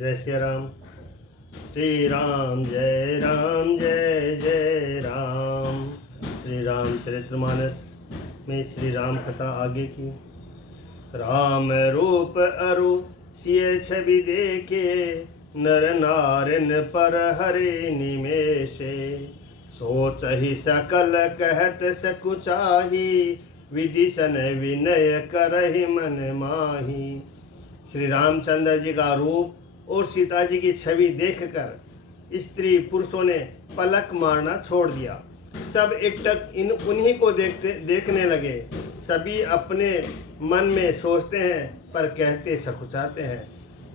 जय श्री राम जय राम जय जय राम। श्री राम चरितमानस में श्री राम कथा आगे की। राम रूप अरु सिय छवि देखे, नर नारिन पर हरि निमेषे। सोच ही सकल कहत सकुचाही, विदिशन विनय करहि मन माही। श्री रामचंद्र जी का रूप और सीता जी की छवि देखकर स्त्री पुरुषों ने पलक मारना छोड़ दिया। सब एकटक उन्हीं को देखने लगे। सभी अपने मन में सोचते हैं पर कहते सकुचाते हैं।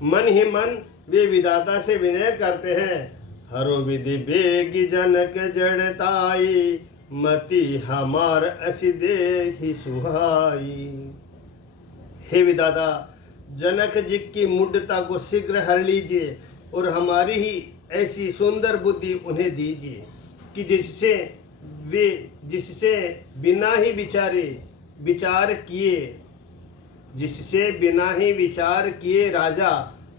मन ही मन वे विधाता से विनय करते हैं। हरो विधि बेगी जनक जड़ताई, मति हमार असी देहि सुहाई। हे विधाता, जनक जी की मुड्डता को शीघ्र हर लीजिए और हमारी ही ऐसी सुंदर बुद्धि उन्हें दीजिए कि जिससे बिना ही विचार किए राजा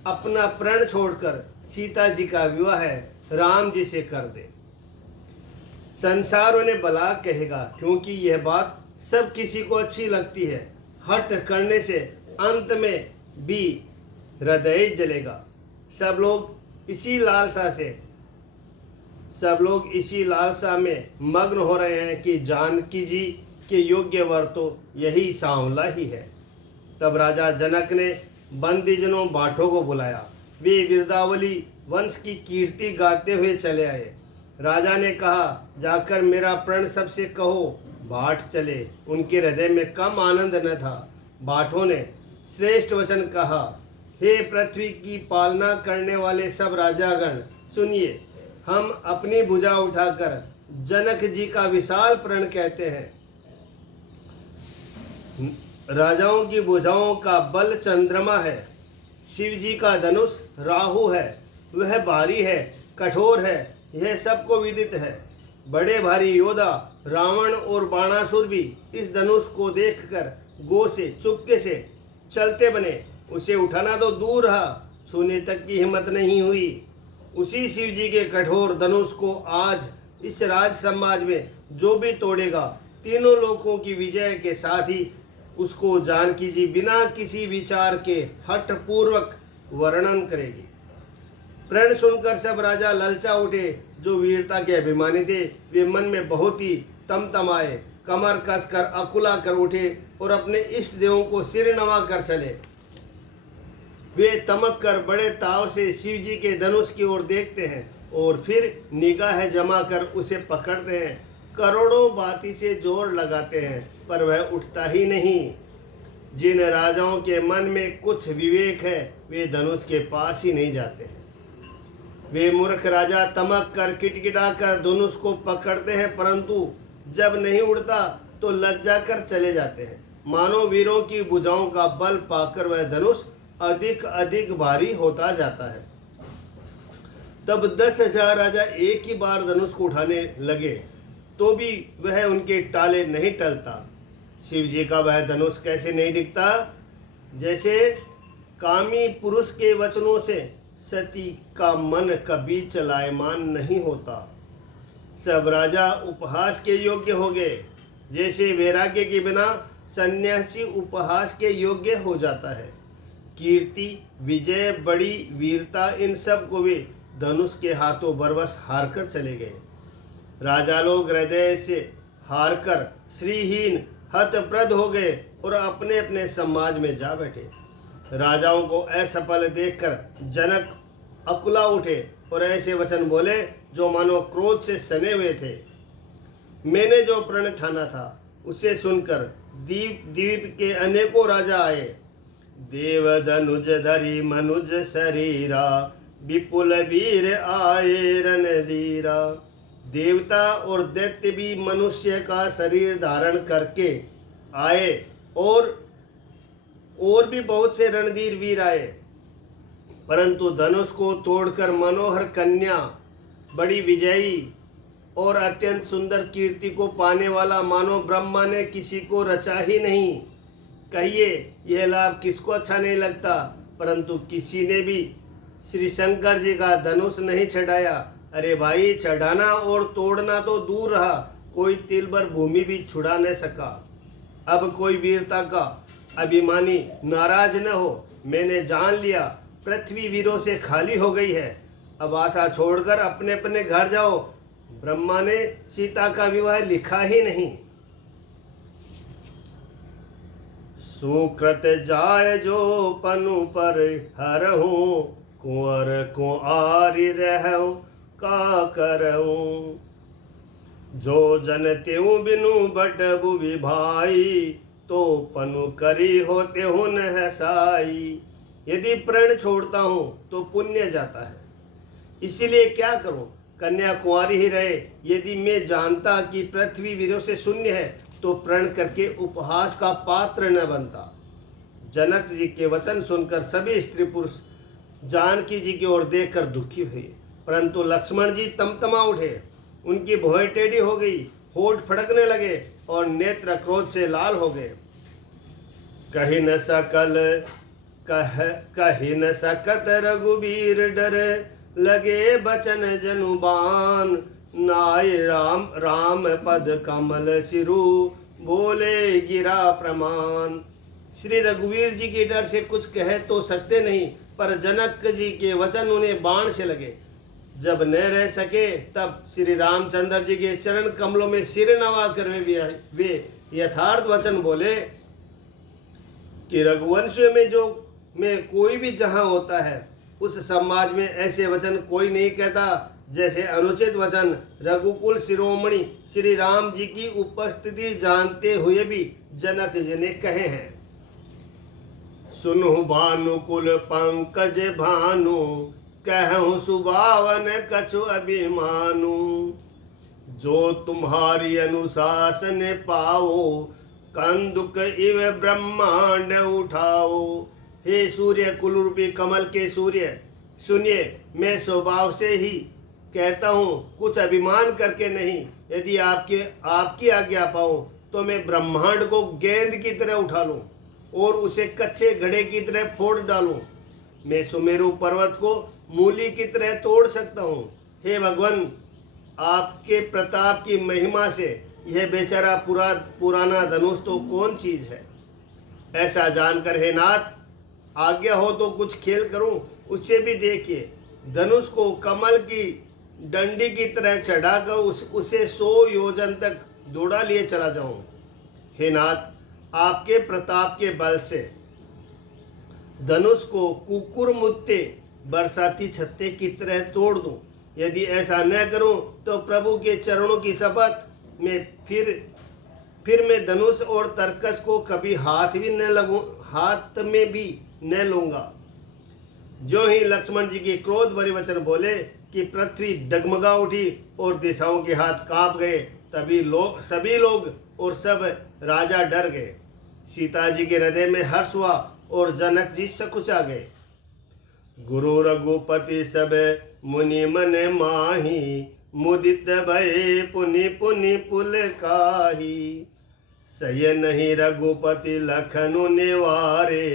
अपना प्रण छोड़कर सीता जी का विवाह राम जी से कर दे। संसार उन्हें भला कहेगा, क्योंकि यह बात सब किसी को अच्छी लगती है। हट करने से अंत में भी हृदय जलेगा। सब लोग इसी लालसा में मग्न हो रहे हैं कि जानकी जी के योग्य वर तो यही सांवला ही है। तब राजा जनक ने बंदीजनों बाठों को बुलाया। वे विरदावली वंश की कीर्ति गाते हुए चले आए। राजा ने कहा, जाकर मेरा प्रण सबसे कहो। भाट चले। उनके हृदय में कम आनंद न था। बाठों ने श्रेष्ठ वचन कहा, हे पृथ्वी की पालना करने वाले सब राजागण, सुनिए। हम अपनी भुजा उठाकर जनक जी का विशाल प्रण कहते हैं। राजाओं की भुजाओं का बल चंद्रमा है, शिव जी का धनुष राहु है। वह भारी है, कठोर है, यह सबको विदित है। बड़े भारी योद्धा रावण और बाणासुर भी इस धनुष को देखकर गो से चुपके से चलते बने। उसे उठाना तो दूर रहा, छूने तक की हिम्मत नहीं हुई। उसी शिव जी के कठोर धनुष को आज इस राज समाज में जो भी तोड़ेगा, तीनों लोकों की विजय के साथ ही उसको जानकी जी बिना किसी विचार के हठ पूर्वक वर्णन करेगी। प्रण सुनकर सब राजा ललचा उठे। जो वीरता के अभिमानी थे वे मन में बहुत ही तमतमाए, कमर कसकर अकुला कर उठे और अपने इष्ट देवों को सिर नवा कर चले। वे तमक कर बड़े ताव से शिव जी के धनुष की ओर देखते हैं और फिर निगाह जमा कर उसे पकड़ते हैं। करोड़ों बाती से जोर लगाते हैं पर वह उठता ही नहीं। जिन राजाओं के मन में कुछ विवेक है वे धनुष के पास ही नहीं जाते हैं। वे मूर्ख राजा तमक कर किटकिटा कर धनुष को पकड़ते हैं, परंतु जब नहीं उड़ता तो लज्जा कर चले जाते हैं। मानो वीरों की भुजाओं का बल पाकर वह धनुष अधिक अधिक भारी होता जाता है। तब 10,000 राजा एक ही बार धनुष को उठाने लगे तो भी वह उनके टाले नहीं टलता। शिव जी का वह धनुष कैसे नहीं दिखता? जैसे कामी पुरुष के वचनों से सती का मन कभी चलायमान नहीं होता। सब राजा उपहास के योग्य हो गए। जैसे वैराग्य के बिना सन्यासी उपहास के योग्य हो जाता है। कीर्ति, विजय, बड़ी वीरता, इन सब को वे धनुष के हाथों बरबस हार कर चले गए। राजा लोग हृदय से हारकर श्रीहीन हतप्रद हो गए और अपने अपने समाज में जा बैठे। राजाओं को असफल देखकर जनक अकुला उठे और ऐसे वचन बोले जो मानो क्रोध से सने हुए थे। मैंने जो प्रण ठाना था उसे सुनकर द्वीप के अनेकों राजा आए। देव धनुज धरी मनुज शरीरा, विपुल वीर आए रणधीरा। देवता और दैत्य भी मनुष्य का शरीर धारण करके आए और भी बहुत से रणधीर वीर आए, परंतु धनुष को तोड़कर मनोहर कन्या, बड़ी विजयी और अत्यंत सुंदर कीर्ति को पाने वाला मानो ब्रह्मा ने किसी को रचा ही नहीं। कहिए यह लाभ किसको अच्छा नहीं लगता, परंतु किसी ने भी श्री शंकर जी का धनुष नहीं छड़ाया। अरे भाई, चढ़ाना और तोड़ना तो दूर रहा, कोई तिल भर भूमि भी छुड़ा न सका। अब कोई वीरता का अभिमानी नाराज न हो। मैंने जान लिया पृथ्वी वीरों से खाली हो गई है। अब आशा छोड़कर अपने अपने घर जाओ। ब्रह्मा ने सीता का विवाह लिखा ही नहीं। सुकृत जाय जो पनु पर हरहूँ, कुंवर को आरि रहूँ का करऊँ। जो जन त्यों बिनु बट बुवि भाई, तो पनु करी होते हूँ न साई। यदि प्रण छोड़ता हूँ तो पुण्य जाता है, इसीलिए क्या करूँ, कन्या कुंवारी ही रहे। यदि मैं जानता कि पृथ्वी वीरों से शून्य है तो प्रण करके उपहास का पात्र न बनता। जनक जी के वचन सुनकर सभी स्त्री पुरुष जानकी जी की ओर देखकर दुखी हुए, परंतु लक्ष्मण जी तमतमा उठे। उनकी भौहें टेढ़ी हो गई, होठ फड़कने लगे और नेत्र क्रोध से लाल हो गए। कही न सकत रघुबीर डर, लगे बचन जनुबान। नाय राम राम पद कमल सिरु, बोले गिरा प्रमाण। श्री रघुवीर जी के डर से कुछ कह तो सकते नहीं, पर जनक जी के वचन उन्हें बाण से लगे। जब न रह सके तब श्री रामचंद्र जी के चरण कमलों में सिर नवा कर वे यथार्थ वचन बोले कि रघुवंशियों में कोई भी जहाँ होता है, उस समाज में ऐसे वचन कोई नहीं कहता जैसे अनुचित वचन रघुकुल शिरोमणि श्री राम जी की उपस्थिति जानते हुए भी जनक जी ने कहे हैं। सुनु भानुकुल पंकज भानु, कहूँ सुभावन कछु अभिमानु। जो तुम्हारी अनुशासन पाओ, कंदुक इव ब्रह्मांड उठाओ। हे सूर्य कुल रूपी कमल के सूर्य, सुनिए, मैं स्वभाव से ही कहता हूँ, कुछ अभिमान करके नहीं। यदि आपकी आज्ञा पाऊँ तो मैं ब्रह्मांड को गेंद की तरह उठा लूँ और उसे कच्चे घड़े की तरह फोड़ डालूं। मैं सुमेरु पर्वत को मूली की तरह तोड़ सकता हूँ। हे भगवान, आपके प्रताप की महिमा से यह बेचारा पुराना धनुष तो कौन चीज है। ऐसा जानकर हे नाथ, आज्ञा हो तो कुछ खेल करूं। उससे भी देखिए, धनुष को कमल की डंडी की तरह चढ़ाकर उसे 100 योजन तक दौड़ा लिए चला जाऊं। हे नाथ, आपके प्रताप के बल से धनुष को कुकुर मुत्ते बरसाती छत्ते की तरह तोड़ दूं। यदि ऐसा न करूं तो प्रभु के चरणों की शपथ में फिर मैं धनुष और तरकस को कभी हाथ में भी न लूंगा। जो ही लक्ष्मण जी के क्रोध भरे वचन बोले कि पृथ्वी डगमगा उठी और दिशाओं के हाथ कांप गए। तभी सभी लोग और सब राजा डर गए। सीता जी के हृदय में हर्ष हुआ और जनक जी सकुचा गए। गुरु रघुपति सब मुनि मन माही, मुदित भये पुनि पुनि पुल काही। सय नहीं रघुपति लखनु निवारे,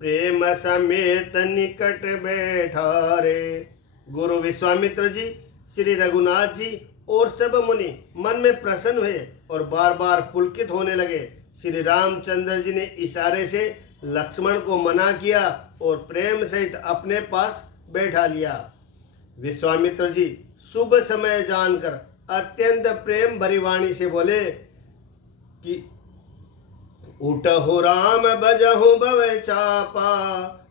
प्रेम समेत निकट बैठारे। गुरु विश्वामित्र जी, श्री रघुनाथ जी और सब मुनि मन में प्रसन्न हुए और बार बार पुलकित होने लगे। श्री रामचंद्र जी ने इशारे से लक्ष्मण को मना किया और प्रेम सहित अपने पास बैठा लिया। विश्वामित्र जी शुभ समय जानकर अत्यंत प्रेम भरी वाणी से बोले कि उठहु राम बजहु भव चापा,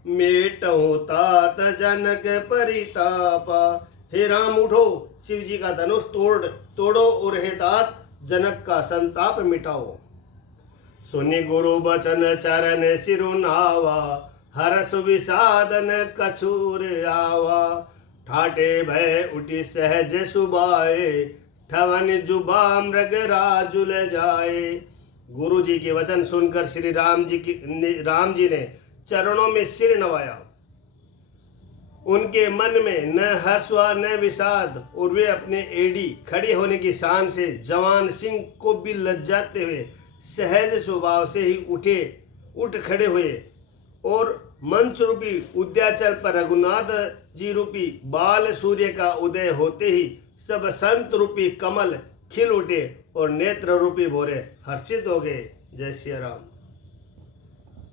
मेटहु तात जनक परितापा। हे राम उठो, शिव जी का धनुष तोड़ो और हे तात जनक का संताप मिटाओ। सुनि गुरु बचन चरण सिरुनावा, हरसु विषादन कछूर आवा। ठाटे भय उठी सहज सुबाए, ठवन जुबा मृग राजुल जाए। गुरु जी के वचन सुनकर श्री राम जी ने चरणों में सिर नवाया। उनके मन में न हर्ष हुआ न विषाद, और वे अपने एड़ी खड़े होने की शान से जवान सिंह को भी लज्जाते हुए सहज स्वभाव से ही उठ खड़े हुए और मंच रूपी उद्याचल पर रघुनाथ जी रूपी बाल सूर्य का उदय होते ही सब संत रूपी कमल खिल उठे और नेत्र रूपी भोरे हर्षित हो गए। जय श्री राम।